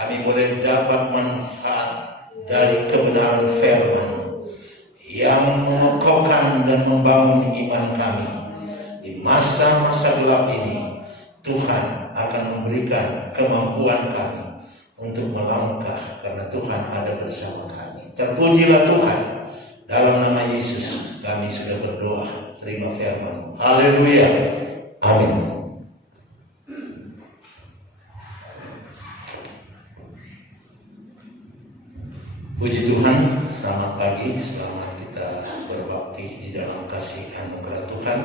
kami boleh dapat manfaat dari kebenaran firman yang mengokohkan dan membangun iman kami. Di masa-masa gelap ini, Tuhan akan memberikan kemampuan kami untuk melangkah karena Tuhan ada bersama kami. Terpujilah Tuhan. Dalam nama Yesus kami sudah berdoa. Terima firman-Mu. Haleluya. Amin. Puji Tuhan, selamat pagi, selamat kita berbakti di dalam kasih anugerah Tuhan.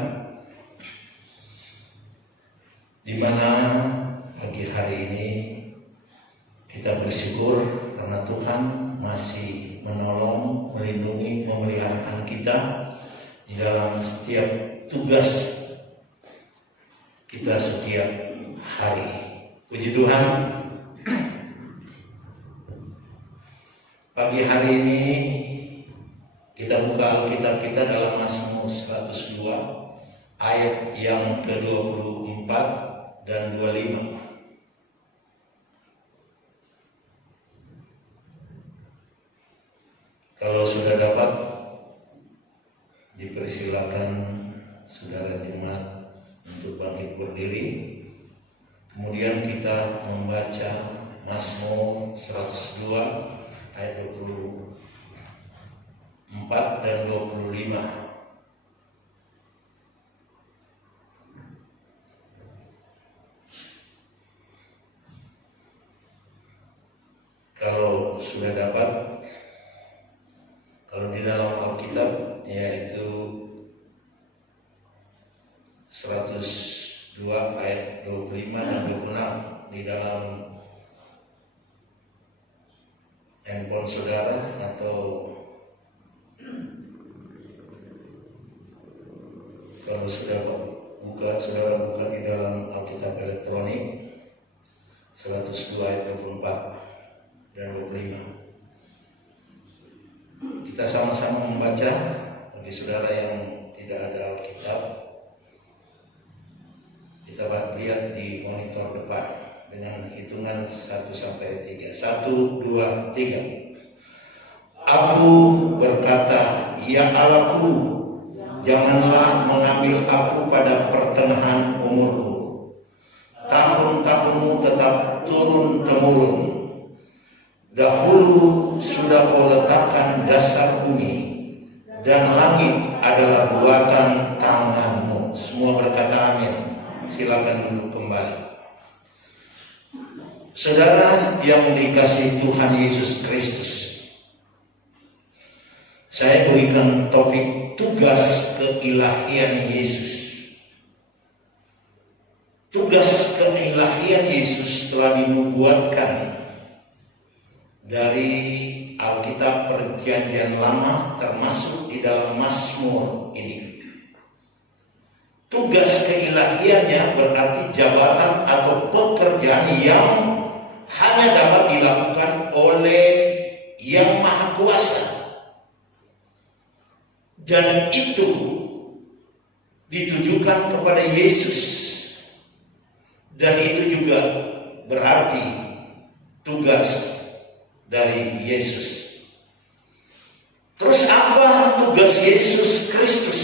Di mana pagi hari ini kita bersyukur karena Tuhan masih menolong, melindungi, memeliharakan kita di dalam setiap tugas kita setiap hari. Puji Tuhan. Pagi hari ini kita buka Alkitab kita dalam Mazmur 102 ayat yang ke-24 dan 25. Kalau sudah dapat, dipersilakan saudara jemaat untuk bangkit berdiri. Kemudian kita membaca Mazmur 102 ayat 24 dan 25. Kalau sudah dapat, kalau di dalam Alkitab yaitu 102 ayat 25 dan 26 di dalam handphone saudara, atau kalau sudah buka, saudara buka di dalam Alkitab elektronik 102 ayat 24 dan 25. Kita sama-sama membaca. Bagi saudara yang tidak ada Alkitab, kita lihat di monitor depan dengan hitungan 1 sampai 3. 1, 2, 3. Aku berkata, ya Allahku, janganlah mengambil aku pada pertengahan umurku. Tahun-tahunmu tetap turun-temurun. Dahulu sudah Kau letakkan dasar bumi, dan langit adalah buatan tangan-Mu. Semua berkata amin. Silakan duduk kembali. Saudara yang dikasihi Tuhan Yesus Kristus, saya berikan topik tugas keilahian Yesus. Tugas keilahian Yesus telah dinubuatkan dari Alkitab Perjanjian Lama, termasuk di dalam Mazmur ini. Tugas keilahiannya berarti jabatan atau pekerjaan yang hanya dapat dilakukan oleh Yang Maha Kuasa. Dan itu ditujukan kepada Yesus. Dan itu juga berarti tugas dari Yesus. Terus apa tugas Yesus Kristus?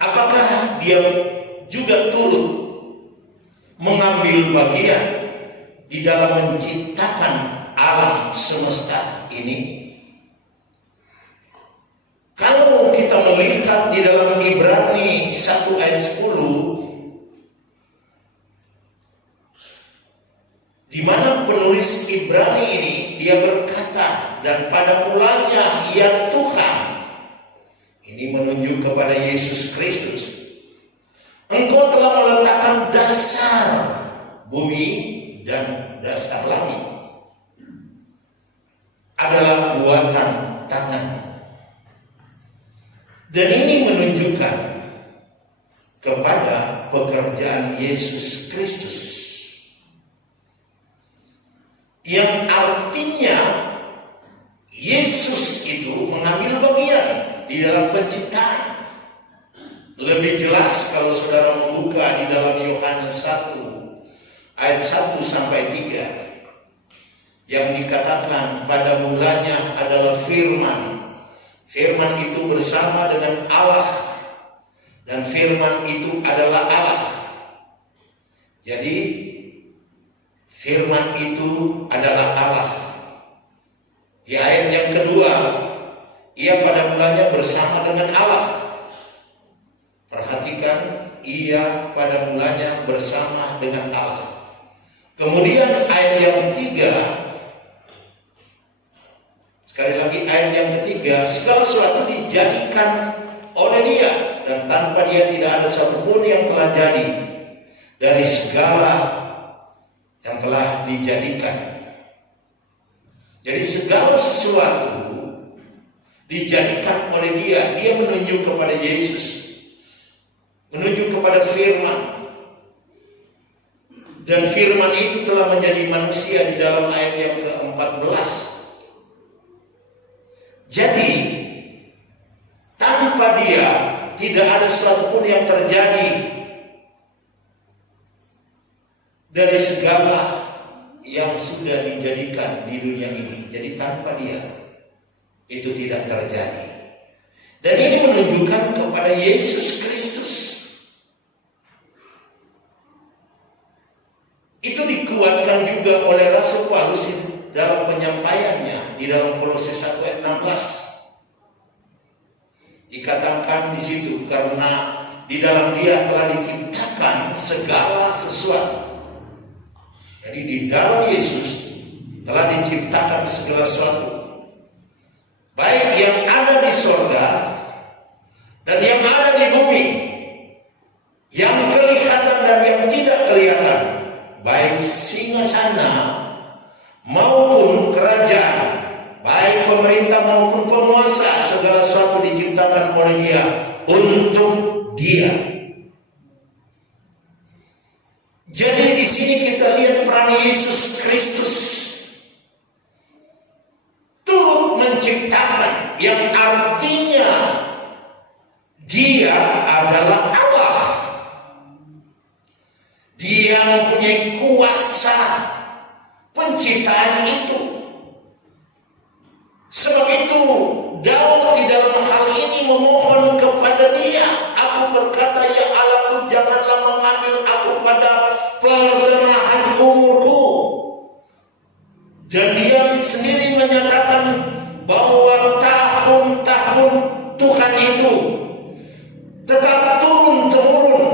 Apakah Dia juga turut mengambil bagian di dalam menciptakan alam semesta ini? Kalau kita melihat di dalam Ibrani 1 ayat 10, di mana penulis Ibrani ini dia berkata, dan pada mulanya ya Tuhan, ini menunjuk kepada Yesus Kristus, Engkau telah meletakkan dasar bumi dan dasar langit adalah buatan tangan. Dan ini menunjukkan kepada pekerjaan Yesus Kristus, yang artinya Yesus itu mengambil bagian di dalam penciptaan. Lebih jelas kalau saudara membuka di dalam Yohanes 1 ayat 1 sampai 3 yang dikatakan pada mulanya adalah firman. Firman itu bersama dengan Allah dan firman itu adalah Allah. Jadi firman itu adalah Allah. Di ayat yang kedua, ia pada mulanya bersama dengan Allah. Perhatikan, ia pada mulanya bersama dengan Allah. Kemudian ayat yang ketiga, sekali lagi ayat yang ketiga, segala sesuatu dijadikan oleh Dia dan tanpa Dia tidak ada satupun yang telah jadi dari segala yang telah dijadikan. Jadi segala sesuatu dijadikan oleh Dia. Dia menunjuk kepada Yesus, menunjuk kepada firman. Dan firman itu telah menjadi manusia di dalam ayat yang ke-14. Jadi tanpa Dia tidak ada sesuatu pun yang terjadi dari segala yang sudah dijadikan di dunia ini. Jadi tanpa Dia itu tidak terjadi. Dan ini menunjukkan kepada Yesus Kristus. Itu dikuatkan juga oleh Rasul Paulus dalam penyampaiannya di dalam Kolose 1 ayat 16. Dikatakan di situ, karena di dalam Dia telah diciptakan segala sesuatu. Jadi di dalam Yesus telah diciptakan segala sesuatu, baik yang ada di sorga dan yang ada di bumi, yang kelihatan dan yang tidak kelihatan, baik singgasana maupun kerajaan, baik pemerintah maupun penguasa, segala sesuatu diciptakan oleh Dia untuk Dia. Jadi di sini kita lihat peran Yesus Kristus turut menciptakan, yang artinya Dia adalah Allah. Dia mempunyai kuasa penciptaan itu. Sebab itu Daud di dalam hal ini memohon kepada Dia. Aku berkata, ya Allahku, janganlah mengambil aku pada pertengahan umurku. Dan Dia sendiri menyatakan bahwa tahun-tahun Tuhan itu tetap turun-temurun.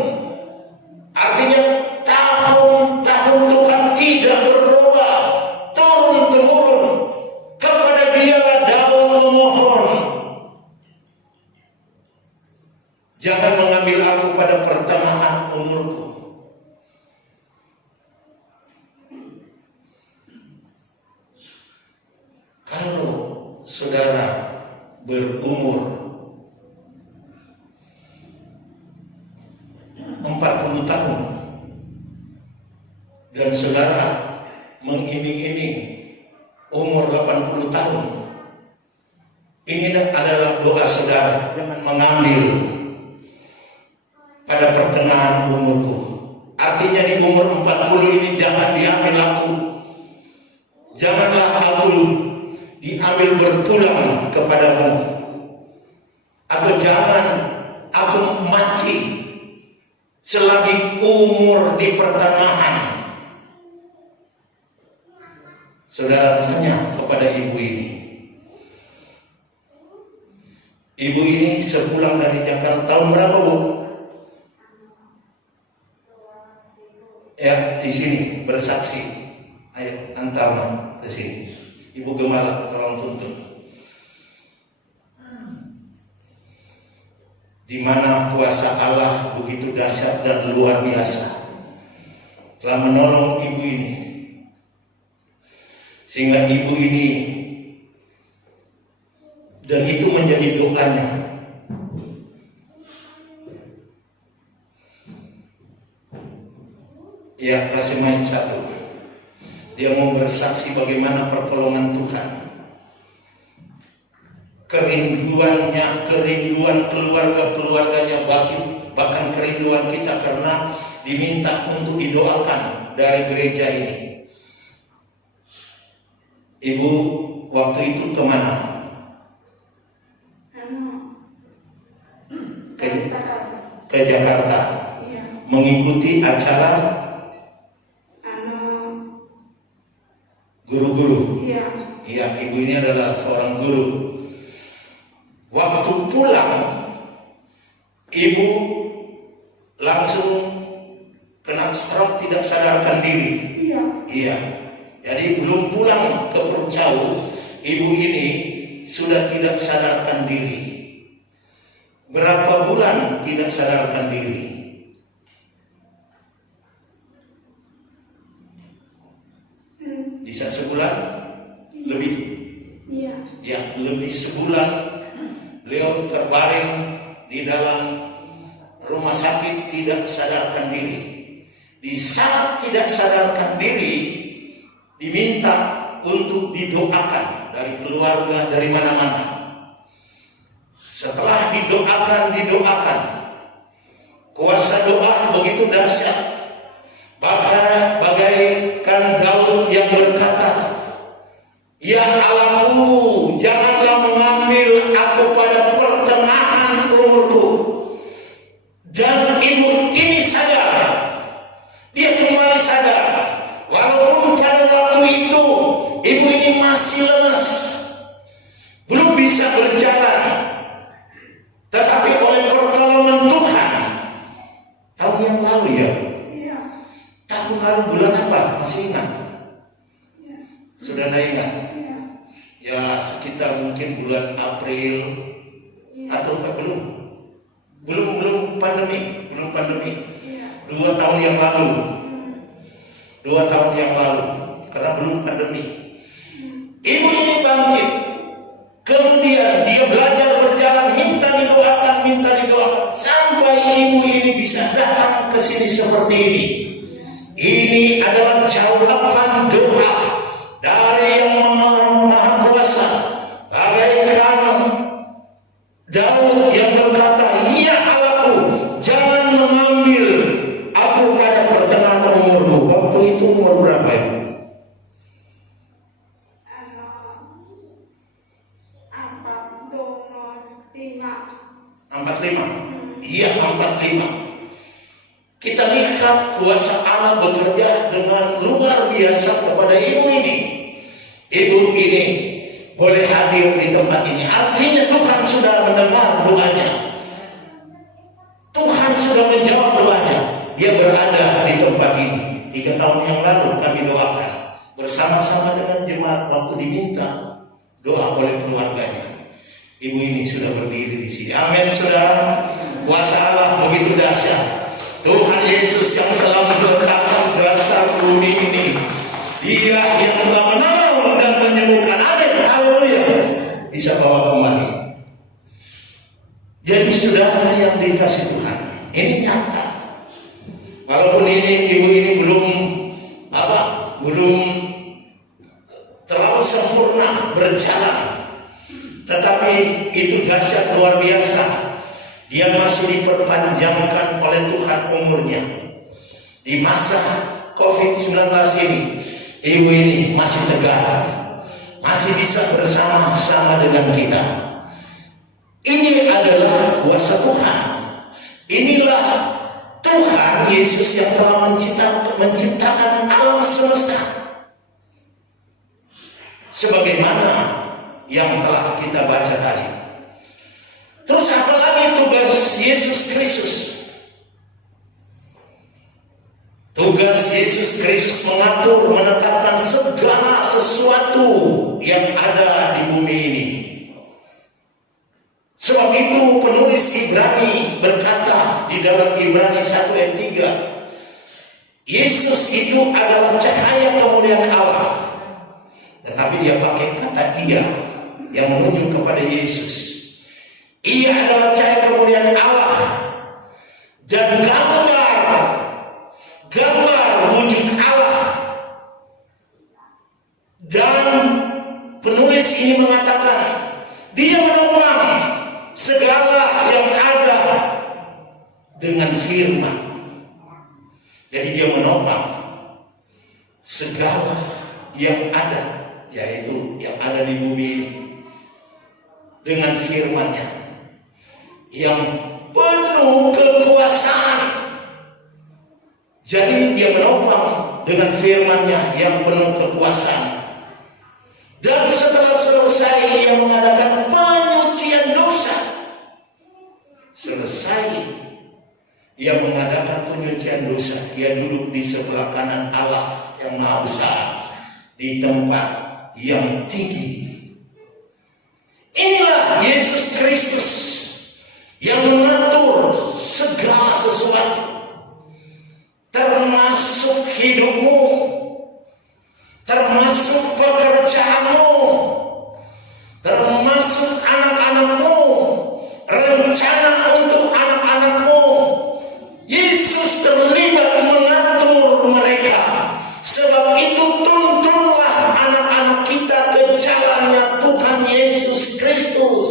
Artinya tahun-tahun Tuhan tidak berubah, turun-temurun. Kepada Dialah Daud memohon, jangan mengambil aku pada pertengahan umurku. Kalau saudara berumur 40 tahun dan saudara mengiming-iming umur 80 tahun, ini adalah doa saudara, jangan mengambil pada pertengahan umurku. Artinya di umur 40 ini jangan diambil aku. Janganlah aku diambil berpulang kepadamu. Atau jangan aku mati selagi umur di pertengahan. Saudara tanya kepada ibu ini. Ibu ini sepulang dari Jakarta tahun berapa, Bu? Ya, di sini bersaksi. Ayo antarlah ke sini. Ibu Gemala, tolong tuntun. Di mana kuasa Allah begitu dahsyat dan luar biasa telah menolong ibu ini, sehingga ibu ini, dan itu menjadi doanya. Ya, kasih main satu. Dia mau bersaksi bagaimana pertolongan Tuhan. Kerinduannya, kerinduan keluarga-keluarganya, bahkan kerinduan kita karena diminta untuk didoakan dari gereja ini. Ibu waktu itu kemana? Ke Jakarta. Iya. Mengikuti acara guru-guru. Iya. Iya, ibu ini adalah seorang guru. Waktu pulang, ibu langsung kena stroke, tidak sadarkan diri. Iya. Iya. Jadi belum pulang ke Percau, ibu ini sudah tidak sadarkan diri. Berapa bulan tidak sadarkan diri? Bisa sebulan? Lebih? Iya. Ya, lebih sebulan. Beliau terbaring di dalam rumah sakit tidak sadarkan diri. Di saat tidak sadarkan diri, diminta untuk didoakan dari keluarga, dari mana-mana. Setelah didoakan, kuasa doa begitu dahsyat, bagaikan Daud yang berkata, "Ya Allahku, janganlah mengambil aku pada pertengahan umurku." Dan ibu ini sadar, dia kembali sadar, walaupun pada waktu itu ibu ini masih lemas, belum bisa berjalan. Tetapi oleh pertolongan Tuhan, tahun yang lalu ya, Iya. tahun lalu bulan apa? Masih ingat? Iya. Sudah ada ingat? Iya. Ya sekitar mungkin bulan April. Iya. Atau belum pandemi. Iya. 2 tahun yang lalu. 2 tahun yang lalu, karena belum pandemi. Ibu ini bangkit. Kemudian dia belajar berjalan, minta didoakan, sampai ibu ini bisa datang ke sini seperti ini. Ini adalah jawaban doa dari Yang Maha Kuasa. Bagaikan Daud yang berkata, "Ya Allahku, jangan mengambil aku pada pertengahan umurku." Waktu itu umur berapa ya? 45. Iya, 45. Kita lihat kuasa Allah bekerja dengan luar biasa kepada ibu ini. Ibu ini boleh hadir di tempat ini. Artinya Tuhan sudah mendengar doanya. Tuhan sudah menjawab doanya. Dia berada di tempat ini. 3 tahun yang lalu kami doakan bersama-sama dengan jemaat waktu diminta doa oleh keluarganya. Ibu ini sudah berdiri di sini. Amin, saudara. Kuasa Allah begitu dahsyat. Tuhan Yesus yang telah meletakkan dasar bumi ini, Dia yang telah menolong dan menyembuhkan. Amin, haleluya. Bisa bawa kembali. Jadi saudara yang dikasih Tuhan, ini nyata. Walaupun ibu ini belum terlalu sempurna berjalan, tetapi itu dahsyat luar biasa. Dia masih diperpanjangkan oleh Tuhan umurnya. Di masa COVID-19 ini, ibu ini masih tegar, masih bisa bersama-sama dengan kita. Ini adalah kuasa Tuhan. Inilah Tuhan Yesus yang telah menciptakan alam semesta. Sebagaimana yang telah kita baca tadi. Terus apa lagi tugas Yesus Kristus? Tugas Yesus Kristus mengatur, menetapkan segala sesuatu yang ada di bumi ini. Sebab itu penulis Ibrani berkata di dalam Ibrani 1 ayat 3, Yesus itu adalah cahaya kemuliaan Allah. Tetapi dia pakai kata "ia" yang menunjuk kepada Yesus. Ia adalah cahaya kemuliaan Allah dan gambar wujud Allah. Dan penulis ini mengatakan dia menopang segala yang ada dengan firman. Jadi dia menopang segala yang ada, yaitu yang ada di bumi ini, dengan firman-Nya yang penuh kekuasaan. Jadi dia menopang dengan firman-Nya yang penuh kekuasaan. Dan setelah selesai ia mengadakan penyucian dosa. Selesai ia mengadakan penyucian dosa, ia duduk di sebelah kanan Allah yang Maha Besar di tempat yang tinggi. Inilah Yesus Kristus yang mengatur segala sesuatu, termasuk hidupmu, termasuk pekerjaanmu, termasuk anak-anakmu, rencana untuk anak-anakmu. Yesus terlibat mengatur mereka. Sebab itu tuntunlah anak-anak kita ke jalannya Tuhan Yesus Kristus,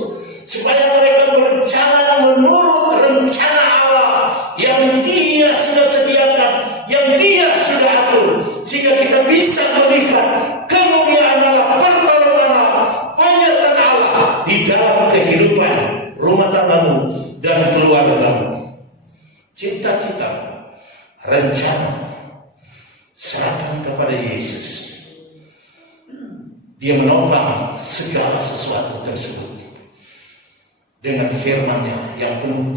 supaya mereka berjalan menurut rencana Allah yang Dia sudah sediakan, yang Dia sudah atur, sehingga kita bisa melihat kemuliaan Allah, pertolongan Allah, penyertaan Allah di dalam kehidupan rumah tanggamu dan keluargamu. Cita-cita, rencana, serahkan kepada Yesus. Dia menopang segala sesuatu tersebut dengan firman-Nya yang penuh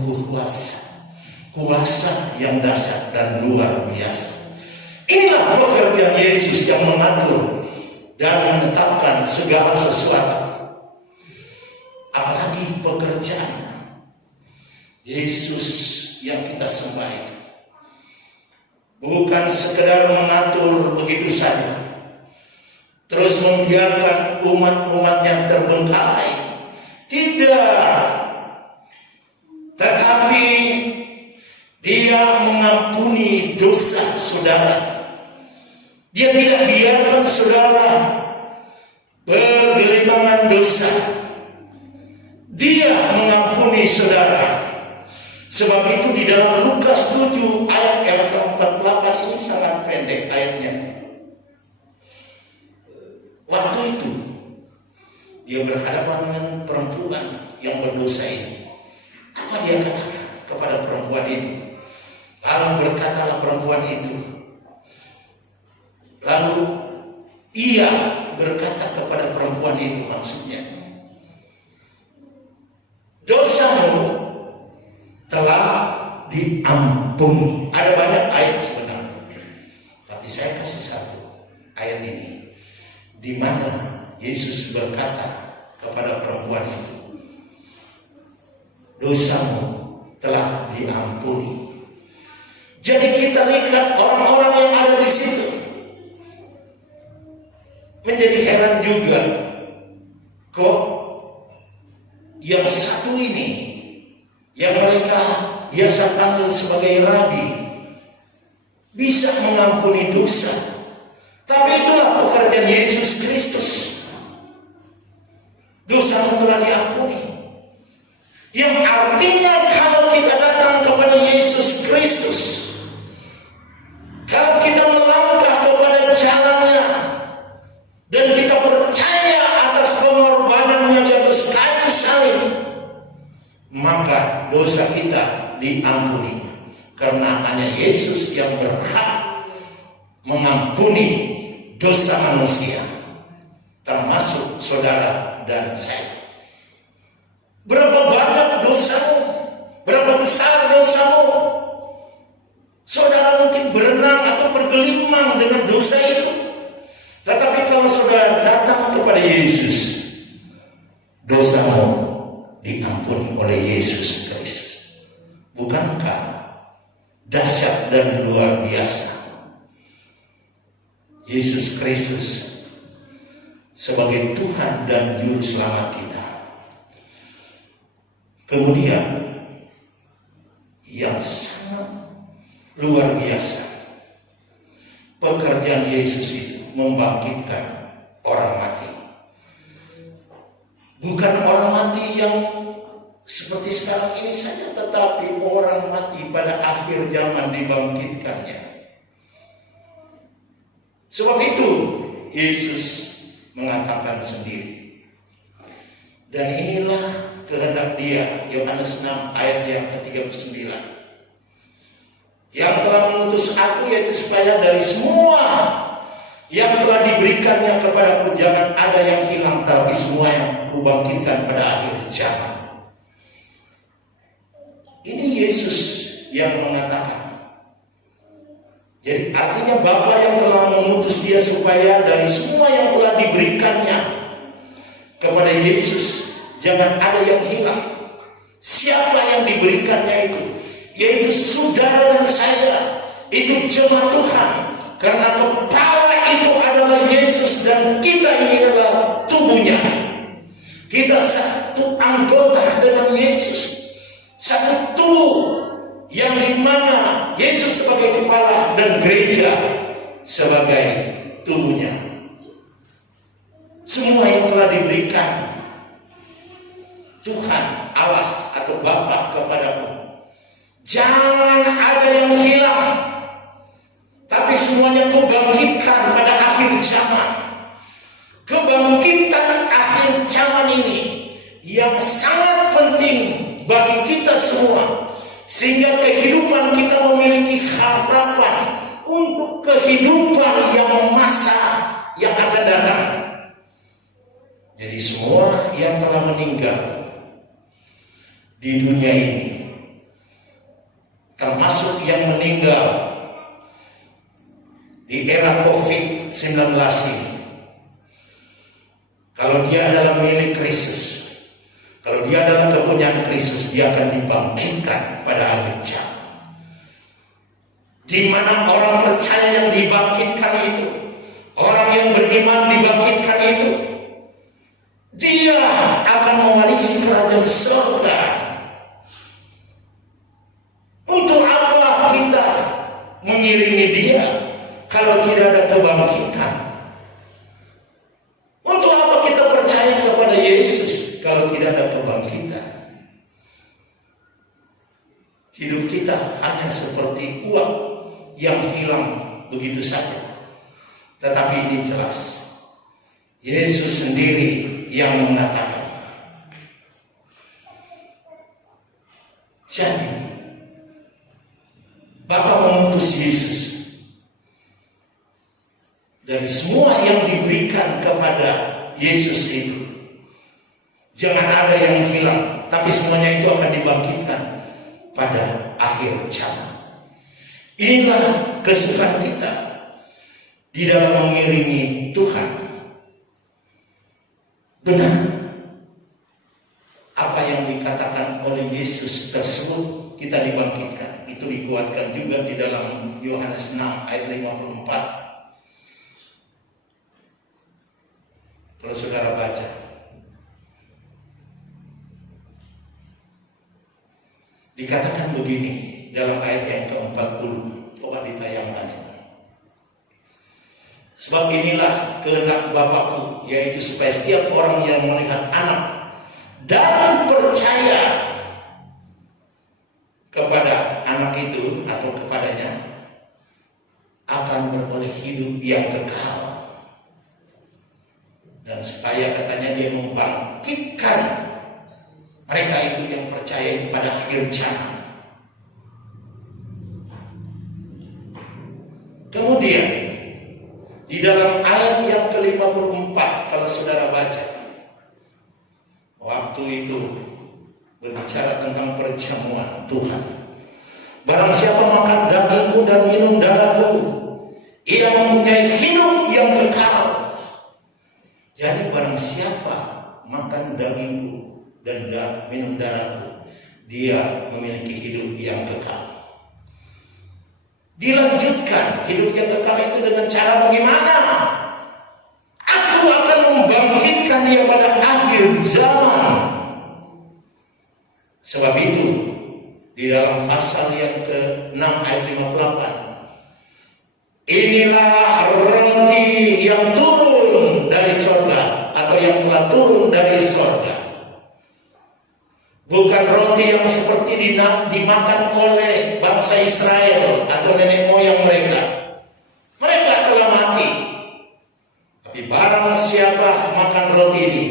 kuasa yang dahsyat dan luar biasa. Inilah pekerjaan Yesus yang mengatur dan menetapkan segala sesuatu. Apalagi pekerjaannya Yesus yang kita sembah itu bukan sekedar mengatur begitu saja, terus membiarkan umat-umatnya terbengkalai. Tidak. Tetapi Dia mengampuni dosa saudara. Dia tidak biarkan saudara bergelimpangan dosa. Dia mengampuni saudara. Sebab itu di dalam Lukas 7 ayat yang ke-48 ini sangat pendek ayatnya. Waktu itu dia berhadapan dengan perempuan yang berdosa ini. Apa dia katakan kepada perempuan itu? Lalu berkatalah perempuan itu. Lalu ia berkata kepada perempuan itu, maksudnya, dosamu telah diampuni. Ada banyak ayat sebenarnya, tapi saya kasih satu ayat ini, di mana Yesus berkata kepada perempuan itu, dosamu telah diampuni. Jadi kita lihat orang-orang yang ada di situ menjadi heran juga, kok yang satu ini yang mereka biasa panggil sebagai rabi bisa mengampuni dosa. Tapi itulah pekerjaan Yesus Kristus. Dosamu telah diampuni, yang artinya kalau kita datang kepada Yesus Kristus, kalau kita melangkah kepada jalannya dan kita percaya atas pengorbanannya di atas kayu salib, maka dosa kita diampuni. Karena hanya Yesus yang berhak mengampuni dosa manusia, termasuk saudara dan saya. Berapa banyak dosamu? Berapa besar dosamu? Saudara mungkin berenang atau bergelimang dengan dosa itu. Tetapi kalau saudara datang kepada Yesus, dosamu diampuni oleh Yesus Kristus. Bukankah dahsyat dan luar biasa Yesus Kristus sebagai Tuhan dan Juru Selamat kita? Kemudian yang sangat luar biasa, pekerjaan Yesus itu membangkitkan orang mati. Bukan orang mati yang seperti sekarang ini saja, tetapi orang mati pada akhir zaman dibangkitkannya. Sebab itu Yesus mengatakan sendiri. Dan inilah kehendak Dia, Yohanes 6 ayat yang ke-39. Yang telah mengutus aku, yaitu supaya dari semua yang telah diberikannya kepadaku jangan ada yang hilang, tapi semua yang kubangkitkan pada akhir zaman. Ini Yesus yang mengatakan. Jadi artinya Bapa yang telah mengutus Dia supaya dari semua yang telah diberikannya kepada Yesus jangan ada yang hilang. Siapa yang diberikannya itu? Yaitu saudara dan saya. Itu jemaat Tuhan. Karena kepala itu adalah Yesus dan kita ini adalah tubuhnya. Kita satu anggota dengan Yesus. Satu tubuh yang dimana Yesus sebagai kepala dan gereja sebagai tubuhnya. Semua yang telah diberikan Tuhan Allah atau Bapa kepadaku, jangan ada yang hilang, tapi semuanya Kau bangkitkan pada akhir zaman. Kebangkitan akhir zaman ini yang sangat penting bagi kita semua, sehingga kehidupan kita memiliki harapan untuk kehidupan yang masa yang akan datang. Jadi semua yang telah meninggal di dunia ini, termasuk yang meninggal di era COVID-19 ini, kalau dia adalah milik Kristus, kalau dia adalah kepunyaan Kristus, dia akan dibangkitkan pada akhir zaman. Di mana orang percaya yang dibangkitkan itu, orang yang beriman dibangkitkan itu, dia akan mewarisi kerajaan surga. Untuk apa kita mengiringi dia kalau tidak ada kebangkitan? Untuk apa kita percaya kepada Yesus kalau tidak ada kebangkitan? Hidup kita hanya seperti uang yang hilang begitu saja. Tetapi ini jelas, Yesus sendiri yang mengatakan. Jadi Bapa mengutus Yesus. Dari semua yang diberikan kepada Yesus itu, jangan ada yang hilang, tapi semuanya itu akan dibangkitkan pada akhir zaman. Inilah kesukaan kita di dalam mengiringi Tuhan. Benar, apa yang dikatakan oleh Yesus tersebut kita dibangkitkan. Itu dikuatkan juga di dalam Yohanes 6 ayat 54. Kalau saudara baca, dikatakan begini dalam ayat yang ke-40. Coba ditayangkan itu. Sebab inilah kehendak Bapakku, yaitu supaya setiap orang yang melihat anak dan percaya kepada anak itu atau kepadanya akan beroleh hidup yang kekal. Dan supaya katanya dia membangkitkan mereka itu yang percaya itu pada akhir zaman. Kemudian di dalam ayat yang ke-54, kalau saudara baca, waktu itu berbicara tentang perjamuan Tuhan. Barang siapa makan dagingku dan minum darahku, ia mempunyai hidup yang kekal. Jadi barang siapa makan dagingku dan minum darahku, dia memiliki hidup yang kekal. Dilanjutkan, hidup yang kekal itu dengan cara bagaimana? Aku akan membangkitkan dia pada akhir zaman. Sebab itu di dalam pasal yang ke-6 ayat 58, inilah roti yang turun dari sorga, atau yang telah turun dari sorga. Bukan roti yang seperti dimakan oleh bangsa Israel atau nenek moyang mereka. Mereka telah mati. siapa makan roti ini,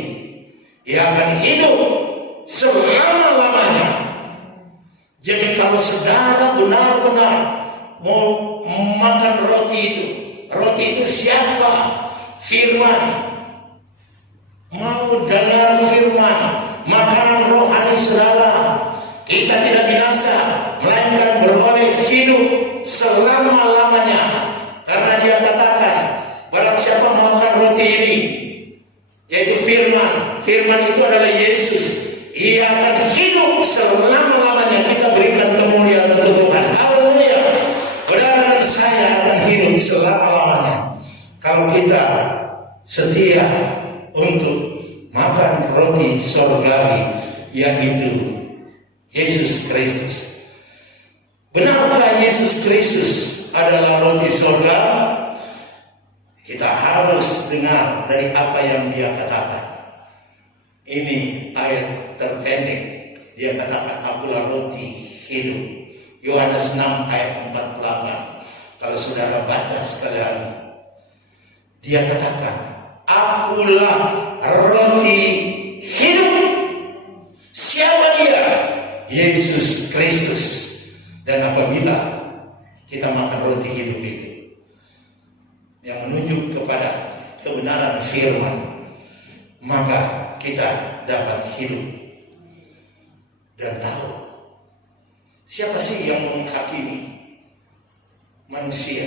ia akan hidup selama-lamanya. Jadi kalau saudara benar-benar mau makan roti itu siapa? Firman. Mau dengar firman, makanan rohani saudara. Kita tidak binasa, melainkan beroleh hidup selama-lamanya. Karena dia katakan, barang siapa makan roti ini, yaitu firman. Firman itu adalah Yesus. Ia akan hidup selama-lamanya. Kita berikan kemuliaan untuk Tuhan. Haleluya. Saudara dan saya akan hidup selama-lamanya kalau kita setia untuk makan roti surgawi, yaitu Yesus Kristus. Benarkah Yesus Kristus adalah roti surga? Kita harus dengar dari apa yang dia katakan. Ini ayat terpendek. Dia katakan, akulah roti hidup. Yohanes 6 ayat 48. Kalau saudara baca sekali lagi, dia katakan, akulah roti hidup. Siapa dia? Yesus Kristus. Dan apabila kita makan roti hidup itu yang menunjuk kepada kebenaran firman, maka kita dapat hidup dan tahu siapa sih yang menghakimi manusia,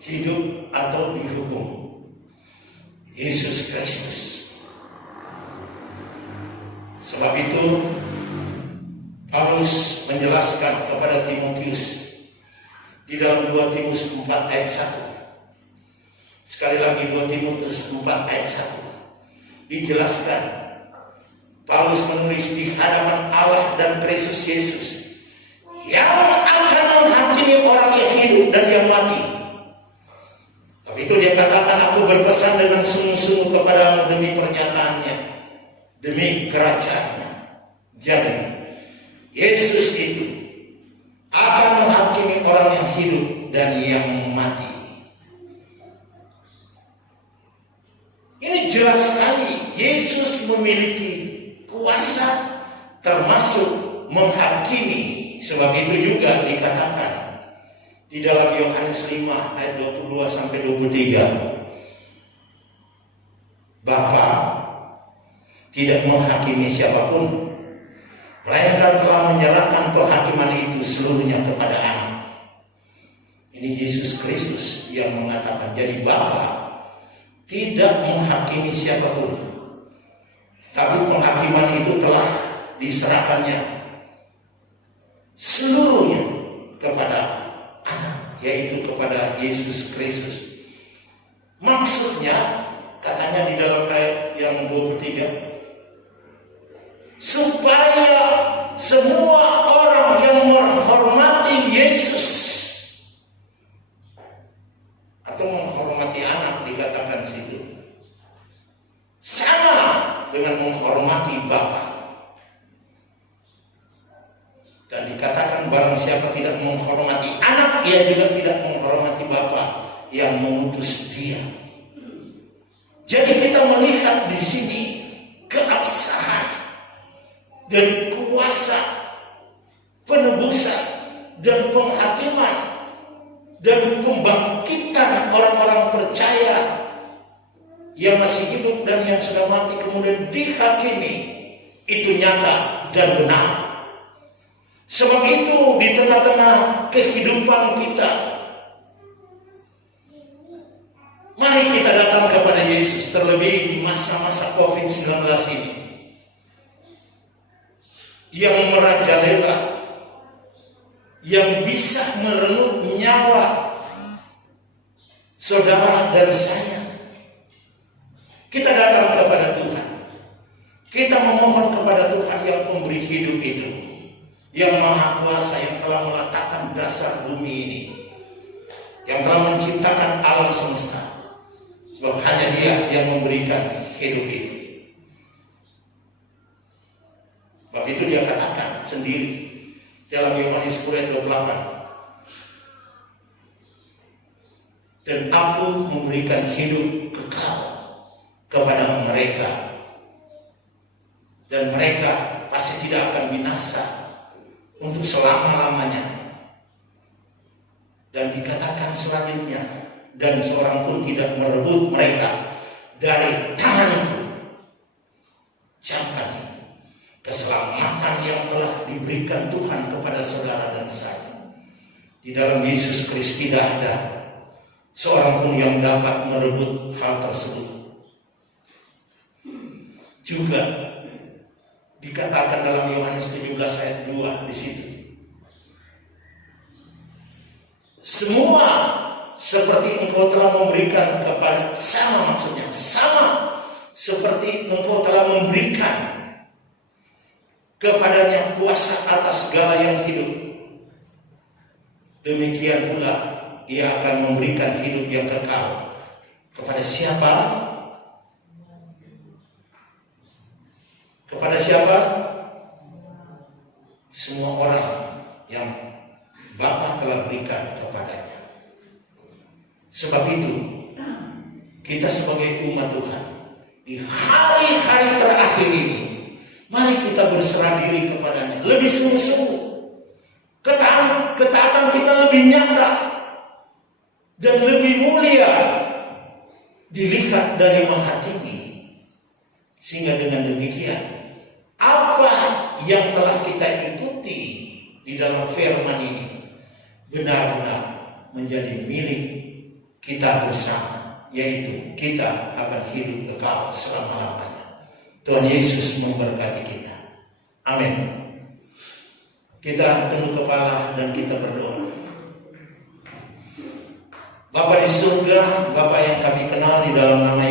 hidup atau dihukum? Yesus Kristus. Sebab itu Paulus menjelaskan kepada Timotius di dalam 2 Timotius 4 ayat 1. Sekali lagi 2 Timotius 4 ayat 1. Dijelaskan, Paulus menulis di hadapan Allah dan Kristus Yesus yang akan menghakimi orang yang hidup dan yang mati. Tapi itu dia katakan, aku berpesan dengan sungguh-sungguh kepadamu demi pernyataannya, demi kerajaannya. Jadi Yesus itu akan menghakimi orang yang hidup dan yang mati. Ini jelas sekali, Yesus memiliki kuasa termasuk menghakimi. Sebab itu juga dikatakan di dalam Yohanes 5 ayat 22 sampai 23. Bapa tidak menghakimi siapapun, melainkan telah menyerahkan penghakiman itu seluruhnya kepada Anak. Ini Yesus Kristus yang mengatakan. Jadi Bapa tidak menghakimi siapapun, tapi penghakiman itu telah diserahkannya seluruhnya kepada Anak, yaitu kepada Yesus Kristus. Maksudnya, katanya di dalam ayat yang 23, supaya semua orang yang menghormati Yesus atau menghormati Anak, dikatakan situ, sama dengan menghormati Bapa. Dan dikatakan barang siapa tidak menghormati Anak, ia juga tidak menghormati Bapa yang mengutus dia. Jadi kita melihat di sini keabsahan dan kuasa penebusan dan penghakiman dan pembangkitan orang-orang percaya yang masih hidup dan yang sudah mati kemudian dihakimi, itu nyata dan benar. Sebab itu di tengah-tengah kehidupan kita, mari kita datang kepada Yesus, terlebih di masa-masa COVID-19 ini yang merajalela, yang bisa merenggut nyawa saudara dan saya. Kita datang kepada Tuhan, kita memohon kepada Tuhan yang pemberi hidup itu, yang maha kuasa, yang telah meletakkan dasar bumi ini, yang telah menciptakan alam semesta. Sebab hanya Dia yang memberikan hidup itu. Sebab itu Dia katakan sendiri dalam Yohanes 10 ayat 28, dan aku memberikan hidup kekal kekal kepada mereka, dan mereka pasti tidak akan binasa untuk selama-lamanya. Dan dikatakan selanjutnya, dan seorang pun tidak merebut mereka dari tanganku. Camkan ini, keselamatan yang telah diberikan Tuhan kepada saudara dan saya. Di dalam Yesus Kristus tidak ada seorang pun yang dapat merebut hal tersebut. Juga dikatakan dalam Yohanes 17 ayat 2 di situ, semua seperti engkau telah memberikan kepada, sama maksudnya, sama seperti engkau telah memberikan kepadanya kuasa atas segala yang hidup, demikian pula ia akan memberikan hidup yang kekal kepada siapa? Kepada siapa? Semua orang yang Bapa telah berikan kepadanya. Sebab itu, kita sebagai umat Tuhan, di hari-hari terakhir ini, mari kita berserah diri kepadanya lebih sungguh-sungguh. Ketaatan kita lebih nyata dan lebih mulia dilihat dari Maha Tinggi. Sehingga dengan demikian, apa yang telah kita ikuti di dalam firman ini benar-benar menjadi milik kita bersama, yaitu kita akan hidup kekal selama-lamanya. Tuhan Yesus memberkati kita. Amin. Kita tunduk kepala dan kita berdoa. Bapa di surga, Bapa yang kami kenal di dalam nama